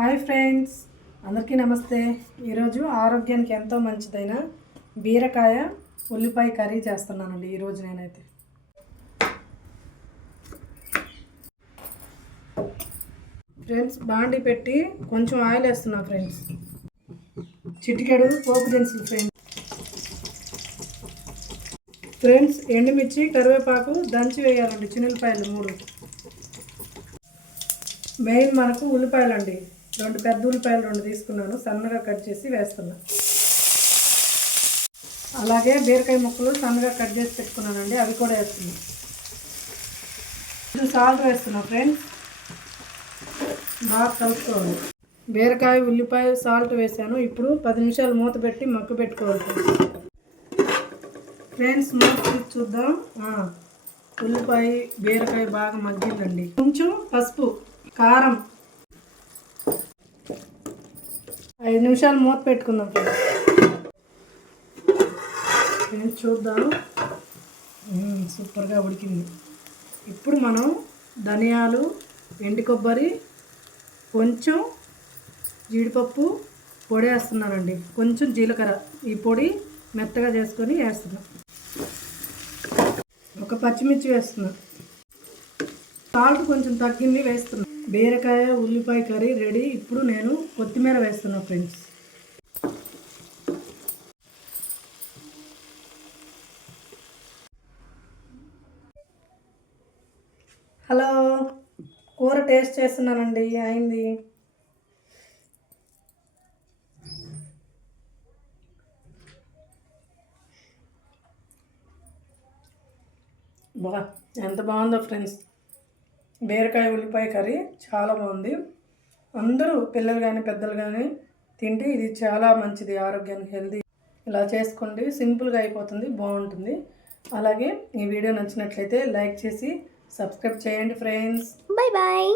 Hi friends అందరికీ నమస్తే. ఈరోజు ఆరోగ్యానికి ఎంతో మంచిదైన బీరకాయ ఉల్లిపాయ కర్రీ చేస్తున్నానండి. ఈరోజు నేనైతే. ఫ్రెండ్స్ బాండి పెట్టి కొంచెం ఆయిల్ వేస్తున్నా ఫ్రెండ్స్. చిటికెడు పోపు దినుసులు ఫ్రెండ్స్. ఫ్రెండ్స్ ఎండుమిర్చి కరివేపాకు దంచి వేయాలండి. చిన్నపాయలు మూడు. మెయిన్ మనకు ఉల్లిపాయలు అండి రెండు పెద్ద ఉల్లిపాయలు రెండు తీసుకున్నాను సన్నగా కట్ చేసి వేస్తున్నా. అలాగే బీరకాయ ముక్కలు సన్నగా కట్ చేసి పెట్టుకున్నానండి అవి కూడా వేస్తున్నా. కొంచెం సాల్ట్ వేస్తున్నాను ఫ్రెండ్స్. బాగా కలుపుకోవాలి. బీరకాయ ఉల్లిపాయ సాల్ట్ వేసాను. ఇప్పుడు పది నిమిషాలు మూత పెట్టి మక్క పెట్టుకోవాలి ఫ్రెండ్స్. మూత చూద్దాం. ఉల్లిపాయ బీరకాయ బాగా మగ్గిందండి. కొంచెం పసుపు కారం ఐదు నిమిషాలు మూత పెట్టుకుందాం ఫ్రెండ్స్. చూద్దాం. సూపర్గా ఉడికింది. ఇప్పుడు మనం ధనియాలు ఎండి కొబ్బరి కొంచెం జీడిపప్పు పొడి వేస్తున్నానండి. కొంచెం జీలకర్ర ఈ పొడి మెత్తగా చేసుకొని వేస్తున్నాం. ఒక పచ్చిమిర్చి వేస్తున్నా. సాల్ట్ కొంచెం తగ్గింది వేస్తున్నా. బీరకాయ ఉల్లిపాయ కర్రీ రెడీ. ఇప్పుడు నేను కొత్తిమీర వేస్తున్నా ఫ్రెండ్స్. హలో కూర టేస్ట్ చేస్తున్నానండి. అయింది. బా ఎంత బాగుందో ఫ్రెండ్స్. బీరకాయ ఉల్లిపాయ కర్రీ చాలా బాగుంది. అందరూ పిల్లలు కానీ పెద్దలు కానీ తింటే ఇది చాలా మంచిది ఆరోగ్యానికి హెల్తీ. ఇలా చేసుకోండి సింపుల్గా అయిపోతుంది బాగుంటుంది. అలాగే ఈ వీడియో నచ్చినట్లయితే లైక్ చేసి సబ్స్క్రైబ్ చేయండి ఫ్రెండ్స్. Bye bye.